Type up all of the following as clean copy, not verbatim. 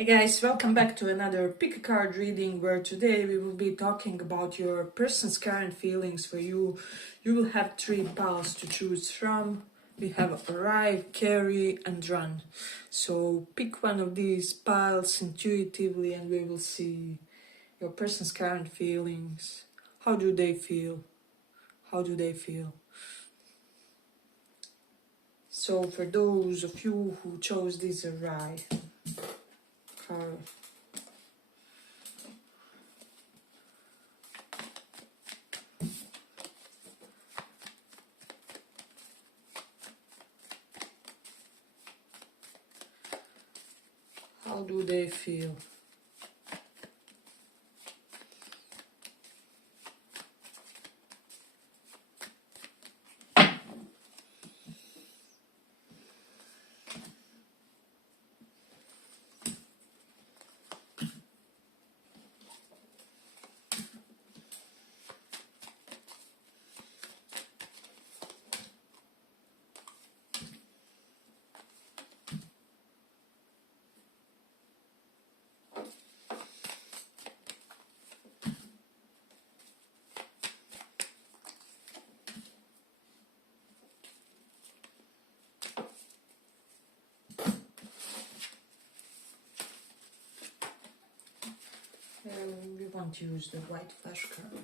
Hey guys, welcome back to another pick a card reading where today we will be talking about your person's current feelings for you. You will have three piles to choose from. We have arrive, carry and run. So pick one of these piles intuitively and we will see your person's current feelings. How do they feel? How do they feel? So for those of you who chose this arrive card, how do they feel? We want to use the white flash card.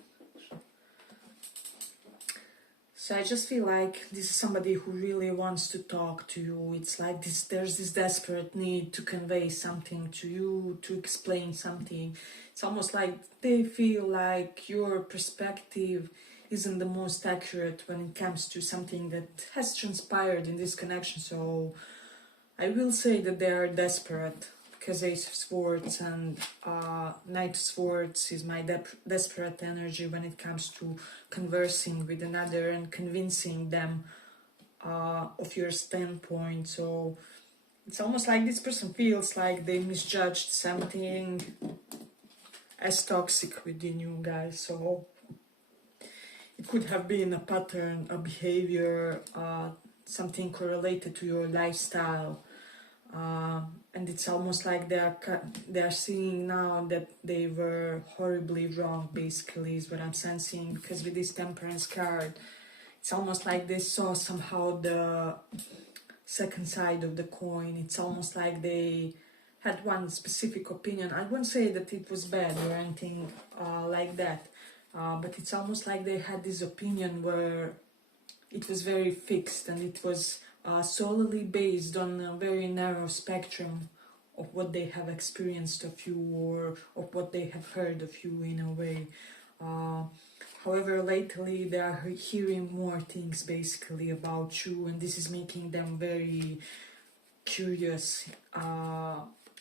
So I just feel like this is somebody who really wants to talk to you. It's like there's this desperate need to convey something to you, to explain something. It's almost like they feel like your perspective isn't the most accurate when it comes to something that has transpired in this connection. So I will say that they are desperate, because Ace of Swords and Knight of Swords is my desperate energy when it comes to conversing with another and convincing them of your standpoint. So it's almost like this person feels like they misjudged something as toxic within you guys. So it could have been a pattern, a behavior, something correlated to your lifestyle. And it's almost like they are seeing now that they were horribly wrong, basically, is what I'm sensing. Because with this Temperance card, it's almost like they saw somehow the second side of the coin. It's almost like they had one specific opinion. I wouldn't say that it was bad or anything like that, but it's almost like they had this opinion where it was very fixed and it was solely based on a very narrow spectrum of what they have experienced of you or of what they have heard of you in a way. However, lately they are hearing more things basically about you, and this is making them very curious,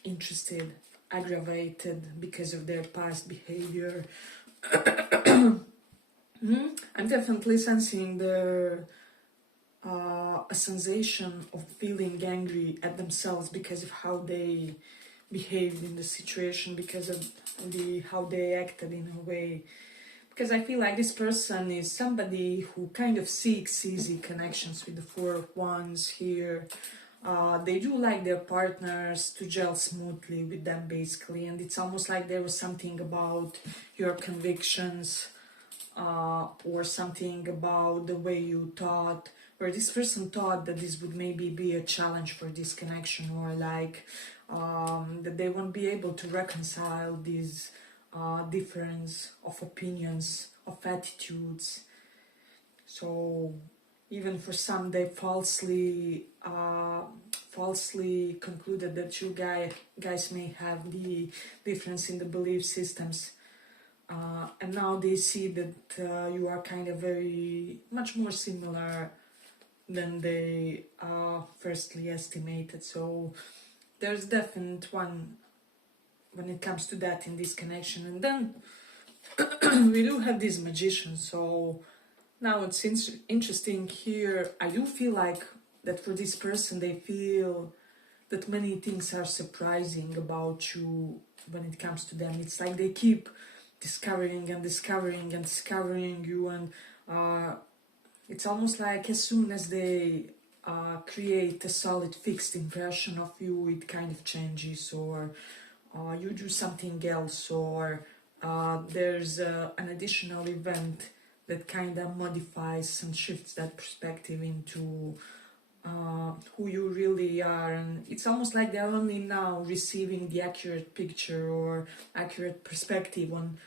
interested, aggravated because of their past behavior. I'm definitely sensing a sensation of feeling angry at themselves because of how they behaved in the situation, because of how they acted in a way. Because I feel like this person is somebody who kind of seeks easy connections with the Four of Wands here. They do like their partners to gel smoothly with them basically, and it's almost like there was something about your convictions or something about the way you thought, where this person thought that this would maybe be a challenge for this connection, or like that they won't be able to reconcile this difference of opinions, of attitudes. So even for some, they falsely concluded that you guys may have the difference in the belief systems. And now they see that you are kind of very much more similar than they firstly estimated. So there's definite one when it comes to that in this connection. And then we do have this Magician. So now it's interesting here. I do feel like that for this person, they feel that many things are surprising about you when it comes to them. It's like they keep discovering and discovering and discovering you, and it's almost like as soon as they create a solid fixed impression of you, it kind of changes, or you do something else, or there's an additional event that kind of modifies and shifts that perspective into who you really are. And it's almost like they're only now receiving the accurate picture or accurate perspective on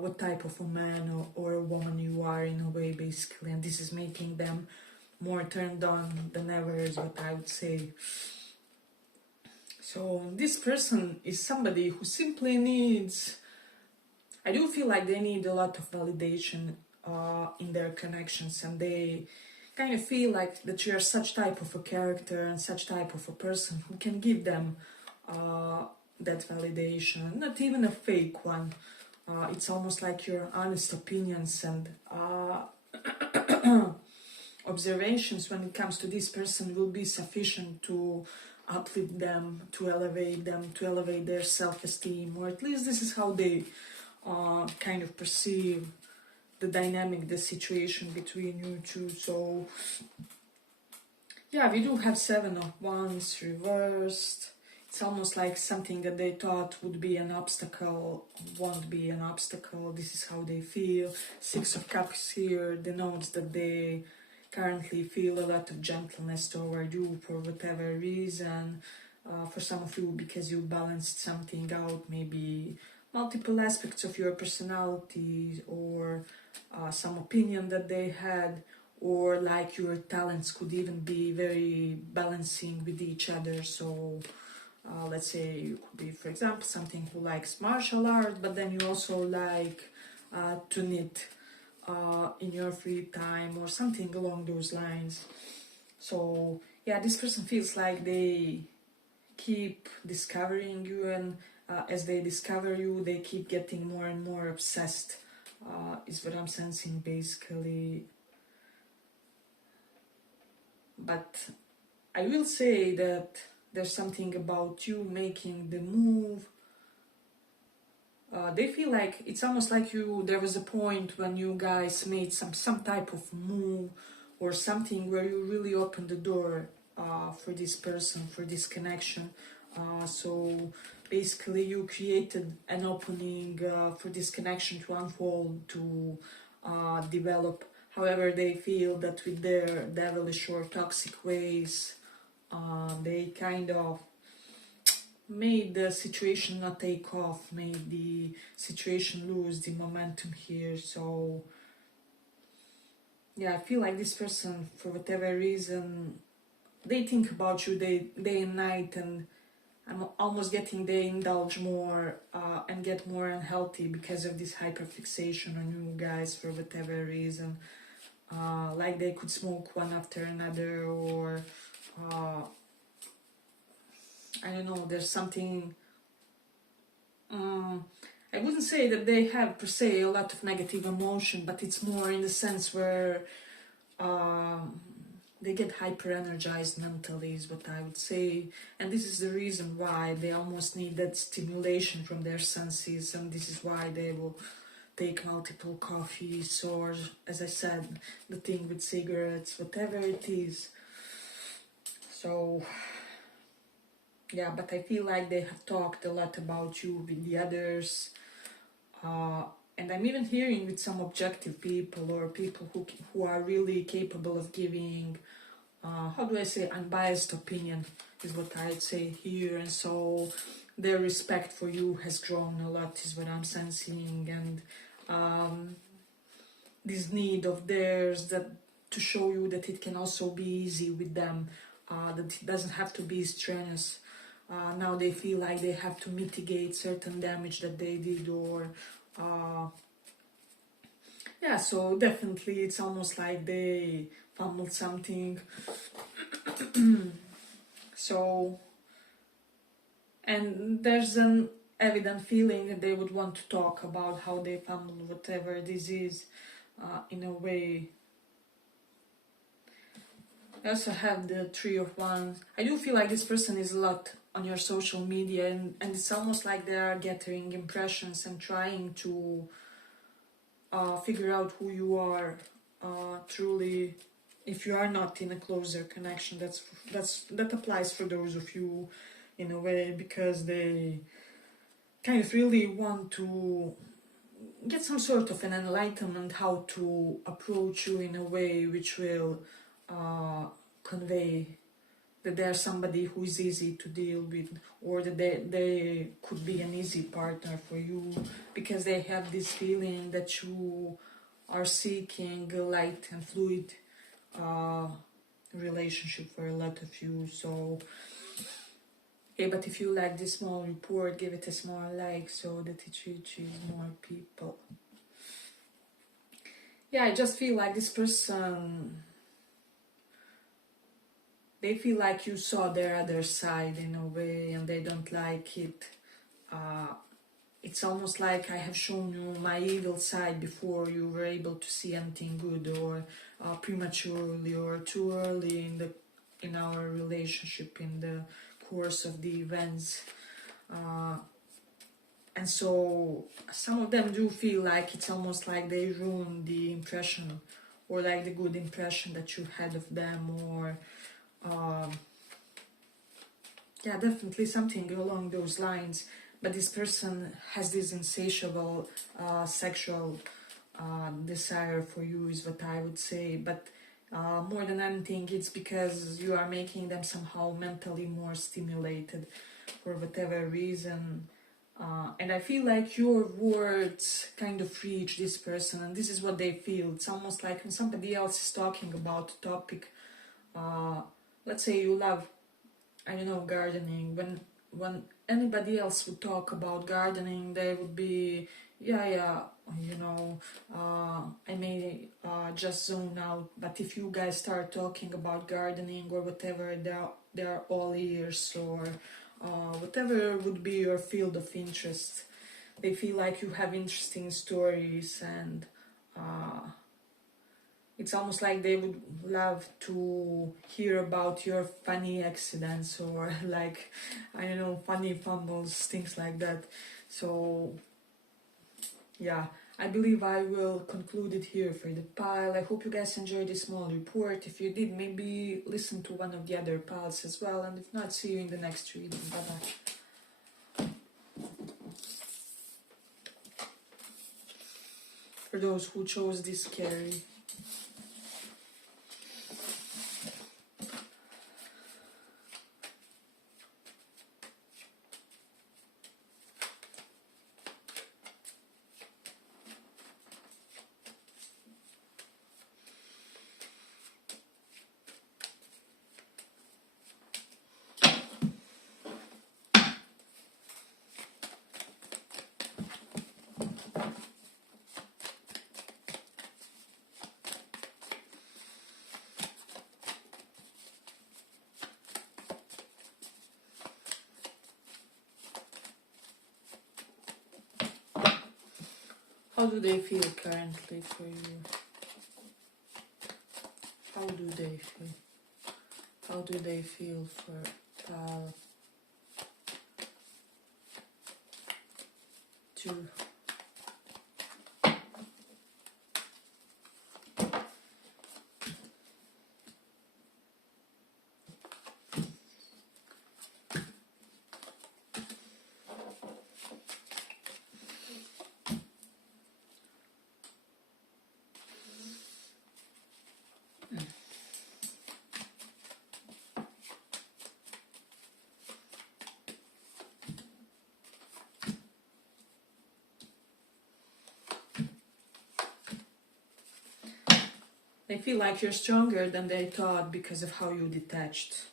what type of a man or a woman you are, in a way, basically. And this is making them more turned on than ever, is what I would say. So this person is somebody who simply needs, I do feel like they need a lot of validation in their connections, and they kind of feel like that you are such type of a character and such type of a person who can give them that validation, not even a fake one. It's almost like your honest opinions and observations when it comes to this person will be sufficient to uplift them, to elevate their self-esteem, or at least this is how they kind of perceive the dynamic, the situation between you two. So yeah, we do have Seven of Wands reversed. It's almost like something that they thought would be an obstacle won't be an obstacle. This is how they feel. Six of Cups here denotes that they currently feel a lot of gentleness toward you for whatever reason. For some of you, because you balanced something out, maybe multiple aspects of your personality, or some opinion that they had, or like your talents could even be very balancing with each other. So let's say you could be, for example, something who likes martial art, but then you also like to knit in your free time, or something along those lines. So yeah, this person feels like they keep discovering you, and as they discover you, they keep getting more and more obsessed, is what I'm sensing, basically. But I will say that there's something about you making the move. They feel like it's almost like there was a point when you guys made some type of move or something where you really opened the door for this person, for this connection. So basically you created an opening for this connection to unfold, to develop. However, they feel that with their devilish or toxic ways, they kind of made the situation not take off, made the situation lose the momentum here. So yeah, I feel like this person, for whatever reason, they think about you day and night, and I'm almost getting they indulge more and get more unhealthy because of this hyperfixation on you guys for whatever reason. Like they could smoke one after another, or I don't know, there's something, I wouldn't say that they have per se a lot of negative emotion, but it's more in the sense where they get hyper energized mentally, is what I would say. And this is the reason why they almost need that stimulation from their senses, and this is why they will take multiple coffees, or as I said, the thing with cigarettes, whatever it is. So yeah, but I feel like they have talked a lot about you with the others, and I'm even hearing with some objective people, or people who are really capable of giving, how do I say, unbiased opinion, is what I'd say here. And so their respect for you has grown a lot, is what I'm sensing, and this need of theirs that to show you that it can also be easy with them, that it doesn't have to be strenuous. Now they feel like they have to mitigate certain damage that they did, or yeah, so definitely it's almost like they fumbled something. So, and there's an evident feeling that they would want to talk about how they fumbled whatever this is, in a way. I also have the Three of Wands. I do feel like this person is a lot on your social media, and it's almost like they are gathering impressions and trying to figure out who you are truly, if you are not in a closer connection. That applies for those of you, in a way, because they kind of really want to get some sort of an enlightenment how to approach you in a way which will convey that there's somebody who is easy to deal with, or that they could be an easy partner for you, because they have this feeling that you are seeking a light and fluid relationship for a lot of you. So yeah, but if you like this small report, give it a small like so that it reaches more people. Yeah, I just feel like this person, they feel like you saw their other side in a way and they don't like it. It's almost like I have shown you my evil side before you were able to see anything good, or prematurely or too early in our relationship, in the course of the events. And so some of them do feel like it's almost like they ruined the impression, or like the good impression that you had of them, or yeah, definitely something along those lines. But this person has this insatiable sexual desire for you, is what I would say. But more than anything, it's because you are making them somehow mentally more stimulated for whatever reason. And I feel like your words kind of reach this person, and this is what they feel. It's almost like when somebody else is talking about a topic, let's say you love, I don't know, gardening. When anybody else would talk about gardening, they would be, yeah, you know, I may just zone out. But if you guys start talking about gardening or whatever, they're all ears, or whatever would be your field of interest. They feel like you have interesting stories, and it's almost like they would love to hear about your funny accidents, or like, I don't know, funny fumbles, things like that. So yeah, I believe I will conclude it here for the pile. I hope you guys enjoyed this small report. If you did, maybe listen to one of the other piles as well, and if not, see you in the next reading. Bye bye. For those who chose this carry. How do they feel currently for you? How do they feel? How do they feel for pile 2? They feel like you're stronger than they thought because of how you detached.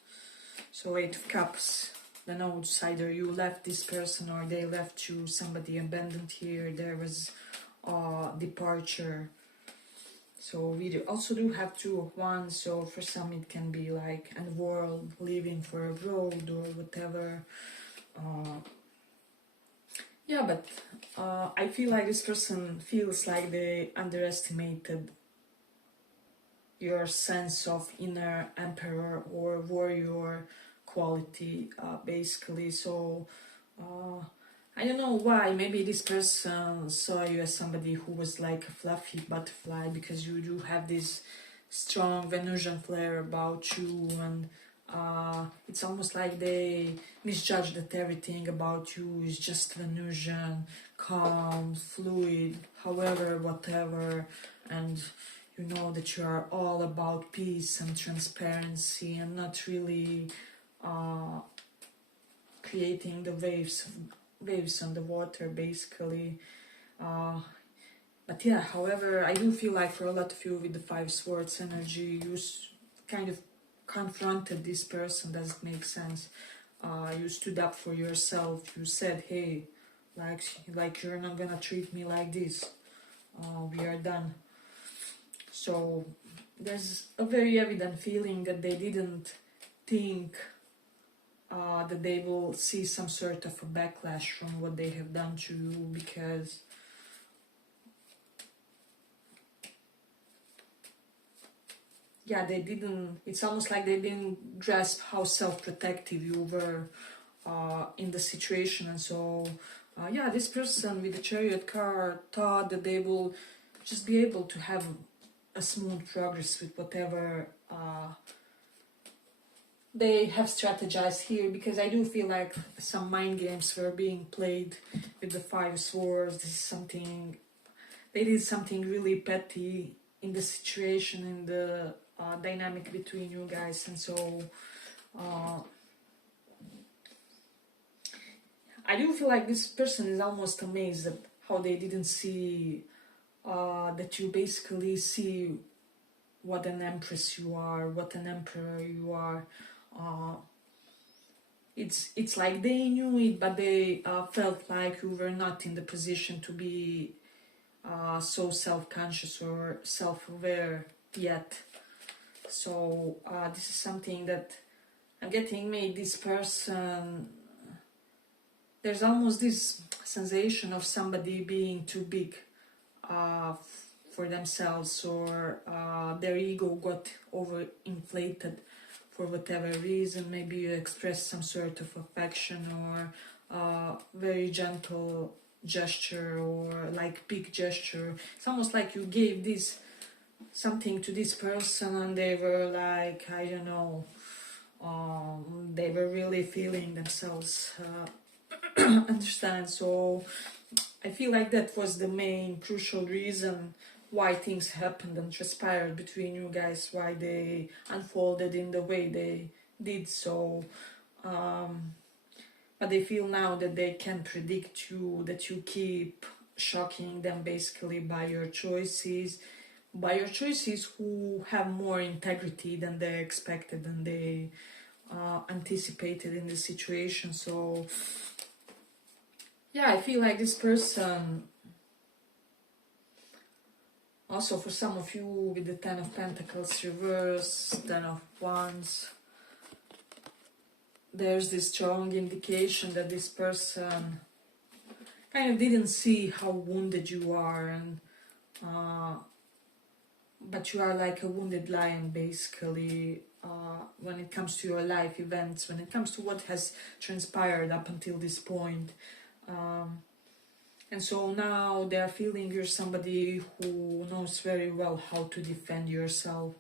So 8 of Cups, the notes, either you left this person or they left you, somebody abandoned here, there was departure. So we also do have 2 of Wands, so for some it can be like a world, leaving for a road or whatever. Yeah, but I feel like this person feels like they underestimated your sense of inner emperor or warrior quality, basically. So I don't know why. Maybe this person saw you as somebody who was like a fluffy butterfly, because you do have this strong Venusian flair about you, and It's almost like they misjudge that everything about you is just an illusion, calm, fluid, however, whatever, and you know that you are all about peace and transparency and not really creating the waves on the water, basically. But yeah, however, I do feel like for a lot of you with the Five Swords energy, you kind of confronted this person. Does it make sense? You stood up for yourself. You said, hey, like you're not gonna treat me like this. We are done. So there's a very evident feeling that they didn't think that they will see some sort of a backlash from what they have done to you, because yeah, they didn't, it's almost like they didn't grasp how self-protective you were in the situation. And so yeah, this person with the Chariot card thought that they will just be able to have a smooth progress with whatever they have strategized here, because I do feel like some mind games were being played with the Five Swords. This is something, they did something really petty in the situation, in the dynamic between you guys. And so I do feel like this person is almost amazed at how they didn't see that you basically see what an empress you are, what an emperor you are. It's like they knew it, but they felt like you were not in the position to be so self-conscious or self-aware yet. So this is something that I'm getting made this person. There's almost this sensation of somebody being too big for themselves, or their ego got overinflated for whatever reason. Maybe you express some sort of affection or very gentle gesture or like big gesture. It's almost like you gave this something to this person and they were like, I don't know, they were really feeling themselves. Understand? So I feel like that was the main crucial reason why things happened and transpired between you guys, why they unfolded in the way they did. So but they feel now that they can predict you, that you keep shocking them basically by your choices who have more integrity than they expected and they anticipated in the situation. So yeah, I feel like this person, also for some of you with the Ten of Pentacles reverse, Ten of Wands, there's this strong indication that this person kind of didn't see how wounded you are, and but you are like a wounded lion basically when it comes to your life events, when it comes to what has transpired up until this point. And so now they are feeling you're somebody who knows very well how to defend yourself.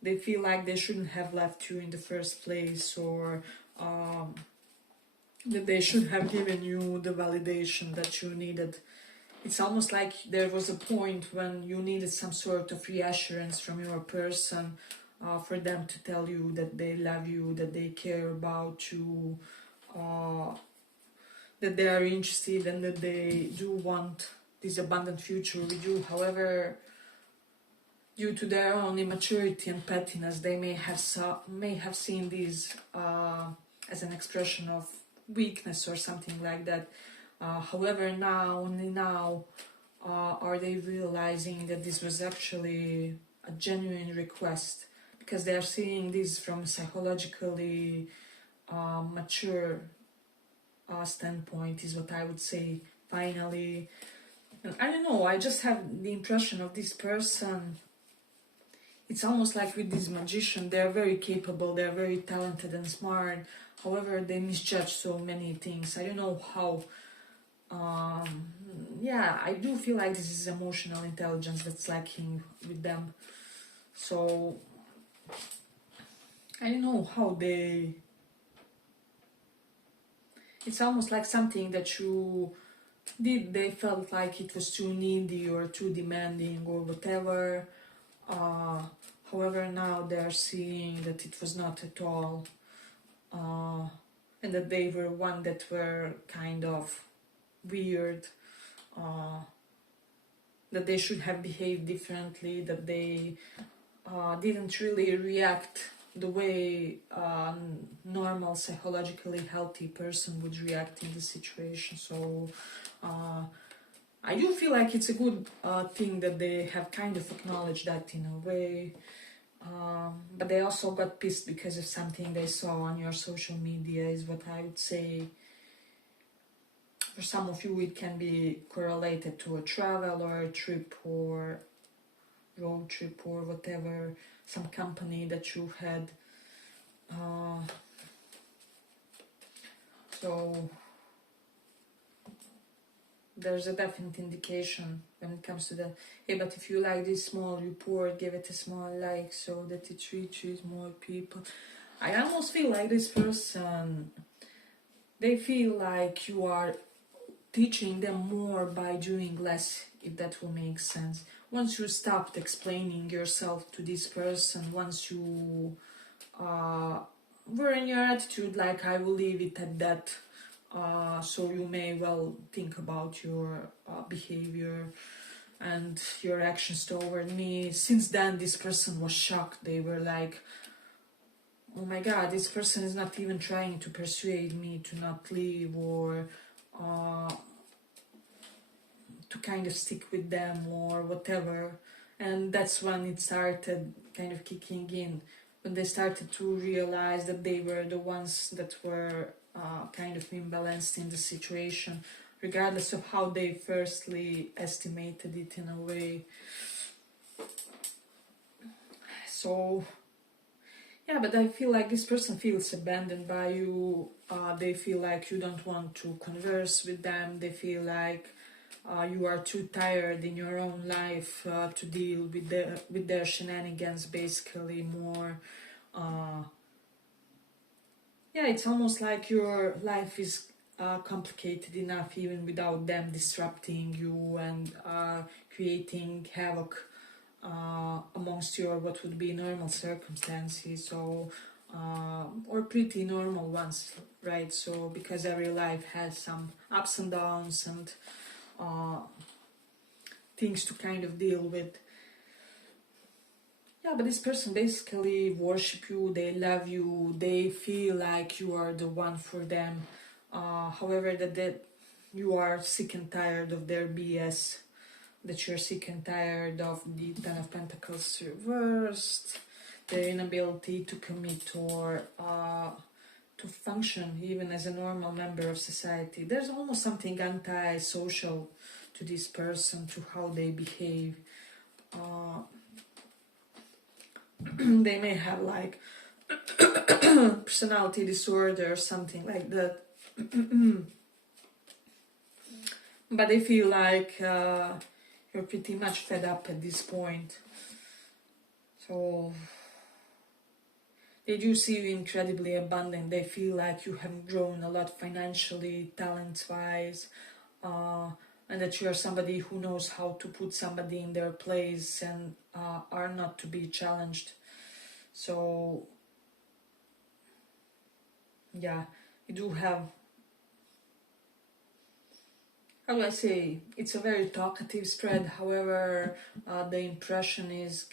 They feel like they shouldn't have left you in the first place, or that they should have given you the validation that you needed. It's almost like there was a point when you needed some sort of reassurance from your person for them to tell you that they love you, that they care about you, that they are interested and that they do want this abundant future with you. However, due to their own immaturity and pettiness, they may have seen this as an expression of weakness or something like that. However, now, only now, are they realizing that this was actually a genuine request, because they are seeing this from a psychologically mature standpoint, is what I would say, finally. And I don't know, I just have the impression of this person, it's almost like with this magician, they're very capable, they're very talented and smart, however they misjudge so many things. I don't know how. Yeah, I do feel like this is emotional intelligence that's lacking with them. So I don't know how they, it's almost like something that you did, they felt like it was too needy or too demanding or whatever. uh, However, now they're seeing that it was not at all, and that they were one that were kind of weird, uh, that they should have behaved differently, that they didn't really react the way a normal, psychologically healthy person would react in the situation. So I do feel like it's a good thing that they have kind of acknowledged that in a way. But they also got pissed because of something they saw on your social media, is what I would say. For some of you, it can be correlated to a travel or a trip or road trip or whatever, some company that you had. So there's a definite indication when it comes to the, hey, but if you like this small report, give it a small like so that it reaches more people. I almost feel like this person, they feel like you are teaching them more by doing less, if that will make sense. Once you stopped explaining yourself to this person, once you were in your attitude like, I will leave it at that, so you may well think about your behavior and your actions toward me. Since then, this person was shocked. They were like, oh my god, this person is not even trying to persuade me to not leave or to kind of stick with them or whatever. And that's when it started kind of kicking in, when they started to realize that they were the ones that were kind of imbalanced in the situation, regardless of how they firstly estimated it in a way. So yeah, but I feel like this person feels abandoned by you. They feel like you don't want to converse with them. They feel like you are too tired in your own life to deal with their shenanigans, basically. More, yeah, it's almost like your life is complicated enough even without them disrupting you and creating havoc amongst your what would be normal circumstances. So or pretty normal ones, right? So because every life has some ups and downs and things to kind of deal with. Yeah, but this person basically worship you, they love you, they feel like you are the one for them. However, that you are sick and tired of their BS, that you're sick and tired of the Ten of Pentacles reversed, their inability to commit or to function even as a normal member of society. There's almost something anti-social to this person, to how they behave. They may have like personality disorder or something like that. But they feel like you're pretty much fed up at this point. So they do see you incredibly abundant. They feel like you have grown a lot financially, talent-wise, and that you are somebody who knows how to put somebody in their place and are not to be challenged. So yeah, you do have, how do I say, it's a very talkative spread. However, the impression is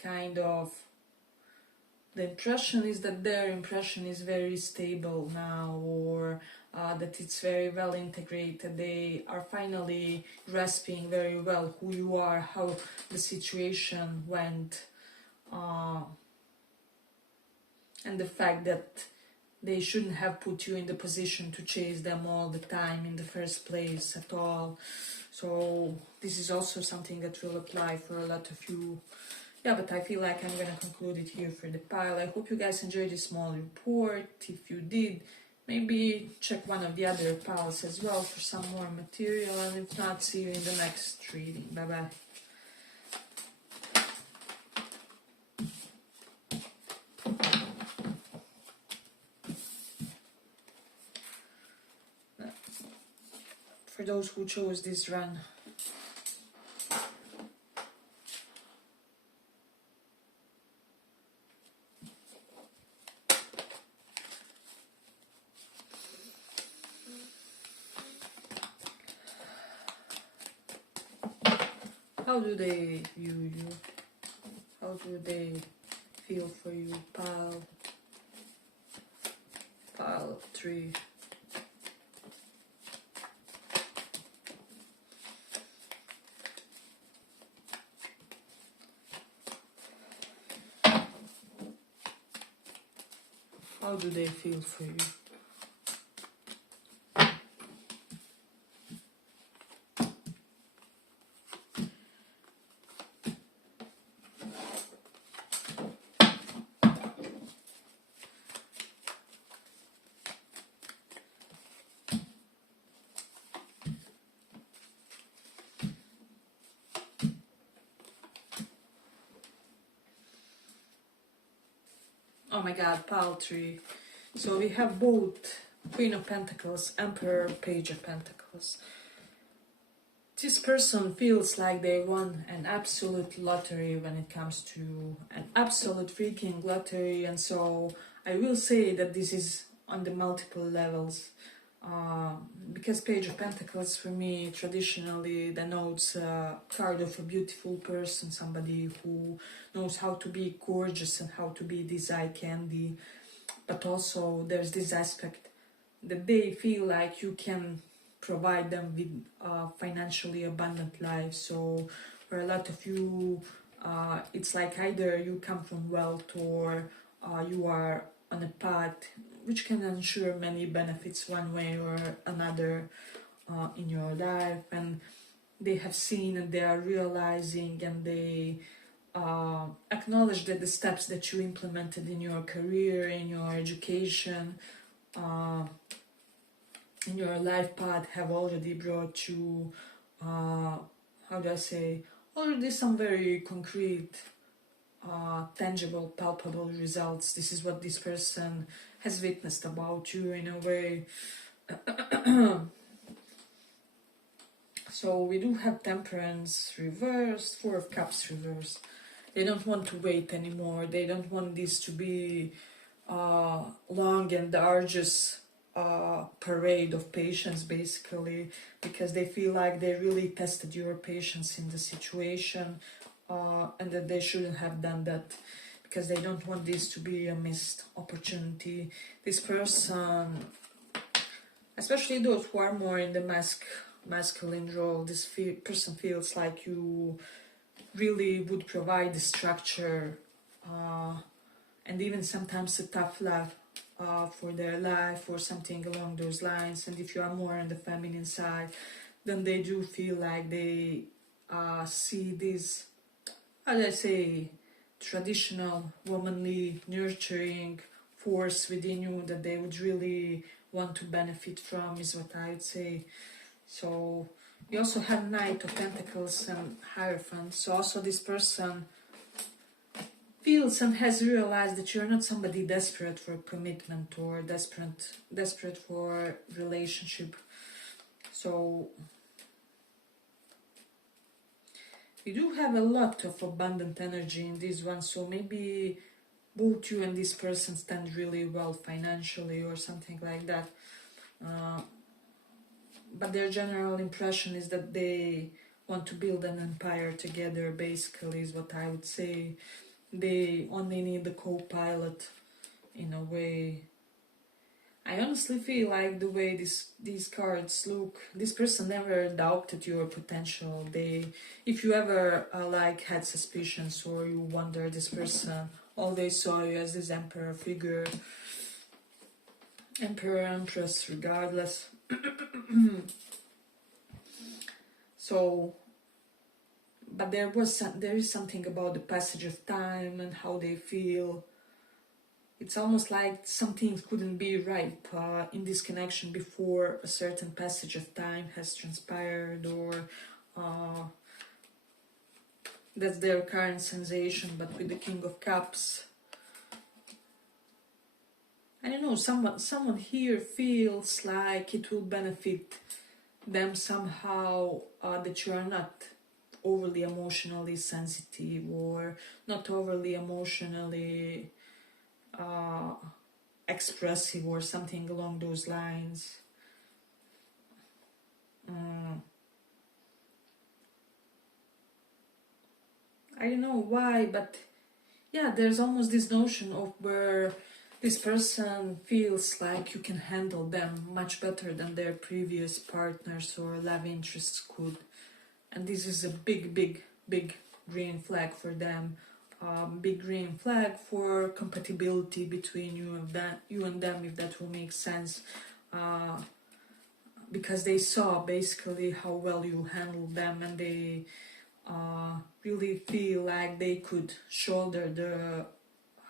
that their impression is very stable now, or that it's very well integrated. They are finally grasping very well who you are, how the situation went, and the fact that they shouldn't have put you in the position to chase them all the time in the first place at all. So this is also something that will apply for a lot of you. Yeah, but I feel like I'm going to conclude it here for the pile. I hope you guys enjoyed this small report. If you did, maybe check one of the other piles as well for some more material. And if not, see you in the next reading. Bye-bye. those who chose this run. How do they view you? How do they feel for you? Pile 3. How do they feel for you? Oh my god, pile 3. So we have both Queen of Pentacles, Emperor, Page of Pentacles. This person feels like they won an absolute lottery when it comes to an absolute freaking lottery, and so I will say that this is on the multiple levels. Because Page of Pentacles for me traditionally denotes a card of a beautiful person, somebody who knows how to be gorgeous and how to be this eye candy, but also there's this aspect that they feel like you can provide them with a financially abundant life. So for a lot of you, it's like either you come from wealth or you are on a path which can ensure many benefits one way or another in your life, and they have seen and they are realizing and they acknowledge that the steps that you implemented in your career, in your education, in your life path have already brought you, how do I say, already some very concrete, tangible, palpable results. This is what this person has witnessed about you in a way. So we do have Temperance reversed, Four of Cups reversed. They don't want to wait anymore. They don't want this to be long and arduous parade of patience, basically, because they feel like they really tested your patience in the situation, and that they shouldn't have done that, because they don't want this to be a missed opportunity. This person, especially those who are more in the masculine role, this person feels like you really would provide the structure and even sometimes a tough love for their life or something along those lines. And if you are more on the feminine side, then they do feel like they see this, how do I say, traditional, womanly, nurturing force within you that they would really want to benefit from, is what I would say. So we also have Knight of Pentacles and Hierophant. So also this person feels and has realized that you're not somebody desperate for commitment or desperate for relationship. So we do have a lot of abundant energy in this one, so maybe both you and this person stand really well financially or something like that. But their general impression is that they want to build an empire together, basically, is what I would say. They only need a co-pilot, in a way. I honestly feel like the way these cards look, this person never doubted your potential. If you ever had suspicions or you wonder, this person always saw you as this emperor figure, emperor, empress, regardless. So, but there is something about the passage of time and how they feel. It's almost like some things couldn't be ripe in this connection before a certain passage of time has transpired, or that's their current sensation. But with the King of Cups, I don't know, someone here feels like it will benefit them somehow that you are not overly emotionally sensitive or not overly emotionally expressive or something along those lines. I don't know why, but yeah, there's almost this notion of where this person feels like you can handle them much better than their previous partners or love interests could. And this is a big, big, big green flag for them. Big green flag for compatibility between you and them, if that will make sense. Because they saw basically how well you handle them, and they really feel like they could shoulder the,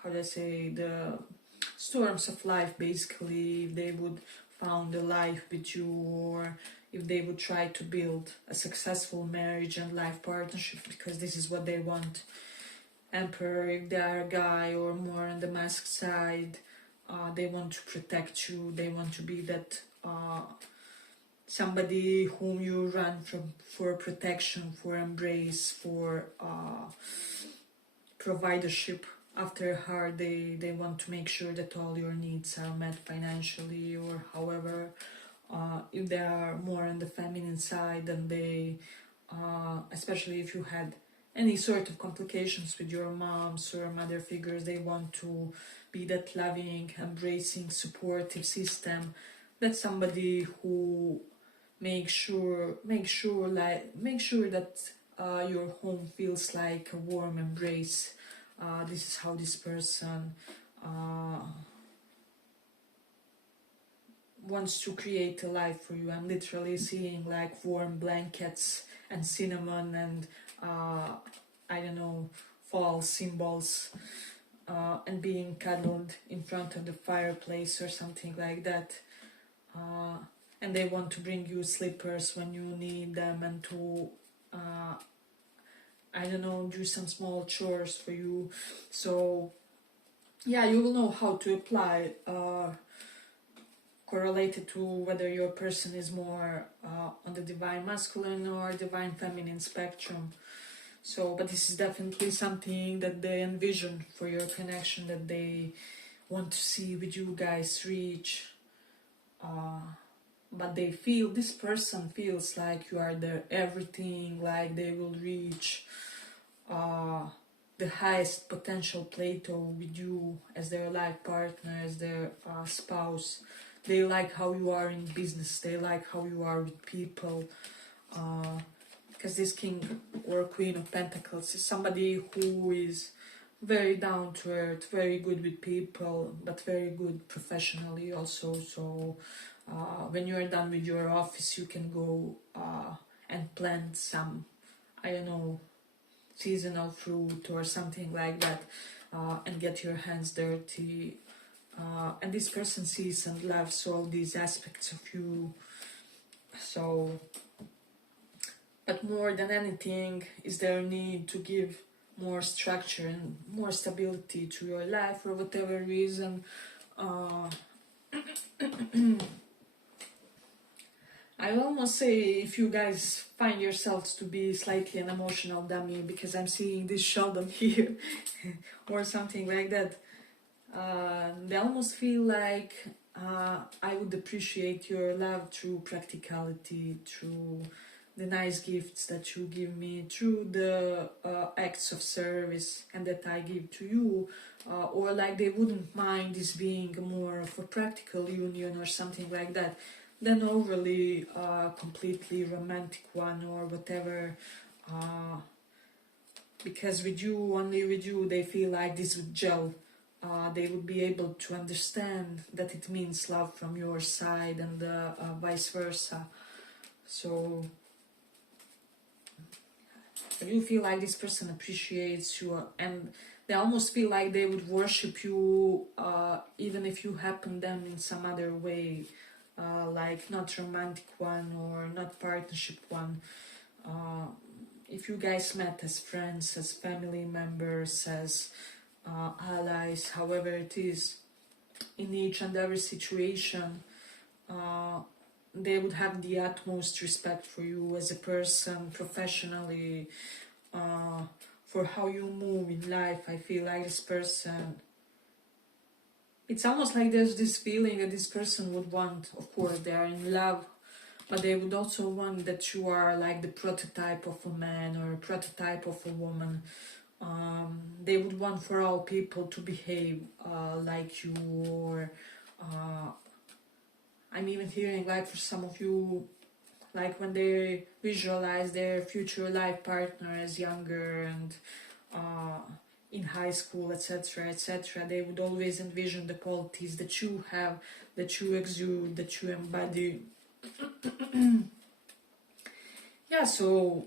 how do I say, the storms of life, basically, if they would found a life with you, or if they would try to build a successful marriage and life partnership, because this is what they want. Emperor, if they are a guy, or more on the mask side, they want to protect you, they want to be that somebody whom you run from for protection, for embrace, for providership. After her, they want to make sure that all your needs are met financially, or however. If they are more on the feminine side, and they, especially if you had any sort of complications with your moms or mother figures, they want to be that loving, embracing, supportive system. That's somebody who make sure that your home feels like a warm embrace. This is how this person wants to create a life for you. I'm literally seeing like warm blankets and cinnamon and I don't know, fall symbols, and being cuddled in front of the fireplace or something like that. And they want to bring you slippers when you need them, and to I don't know, do some small chores for you. So yeah, you will know how to apply correlated to whether your person is more on the divine masculine or divine feminine spectrum. So, but this is definitely something that they envision for your connection, that they want to see with you guys reach. But they feel, this person feels like you are their everything, like they will reach the highest potential plateau with you as their life partner, as their spouse. They like how you are in business, they like how you are with people. Because this King or Queen of Pentacles is somebody who is very down to earth, very good with people, but very good professionally also. So when you are done with your office, you can go and plant some, I don't know, seasonal fruit or something like that, and get your hands dirty. And this person sees and loves all these aspects of you. So, but more than anything, is there a need to give more structure and more stability to your life for whatever reason. I almost say, if you guys find yourselves to be slightly an emotional dummy, because I'm seeing this Sheldon here or something like that, they almost feel like I would appreciate your love through practicality, through the nice gifts that you give me, through the acts of service and that I give to you, or like they wouldn't mind this being more of a practical union or something like that, than overly completely romantic one or whatever. Because with you, only with you, they feel like this would gel. They would be able to understand that it means love from your side, and vice versa. So you feel like this person appreciates you, and they almost feel like they would worship you, even if you happen them in some other way, like not romantic one or not partnership one. If you guys met as friends, as family members, as allies, however it is, in each and every situation, they would have the utmost respect for you as a person, professionally, for how you move in life. I feel like this person, it's almost like there's this feeling that this person would want, of course, they are in love, but they would also want that you are like the prototype of a man or a prototype of a woman. They would want for all people to behave like you, or I'm even hearing like for some of you, like when they visualize their future life partner as younger and in high school, etc., etc., they would always envision the qualities that you have, that you exude, that you embody. Yeah, so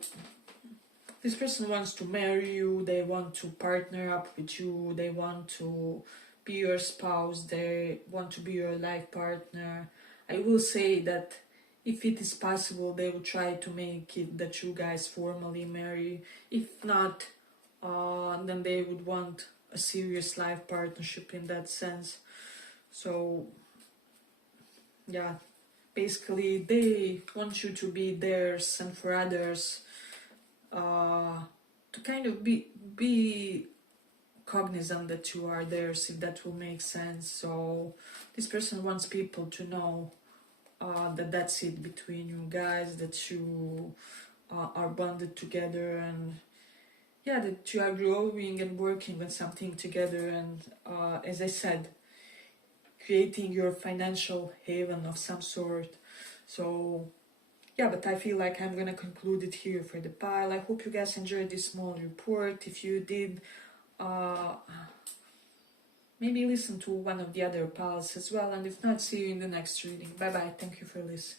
this person wants to marry you, they want to partner up with you, they want to be your spouse, they want to be your life partner. I will say that if it is possible, they will try to make it that you guys formally marry. If not, then they would want a serious life partnership in that sense. So, yeah, basically, they want you to be theirs and for others, to kind of be cognizant that you are theirs, if that will make sense. So, this person wants people to know that that's it between you guys, that you are bonded together, and yeah, that you are growing and working on something together, and as I said, creating your financial haven of some sort. So yeah, but I feel like I'm gonna conclude it here for the pile. I hope you guys enjoyed this small report. If you did, maybe listen to one of the other piles as well, and if not, see you in the next reading. Bye bye, thank you for listening.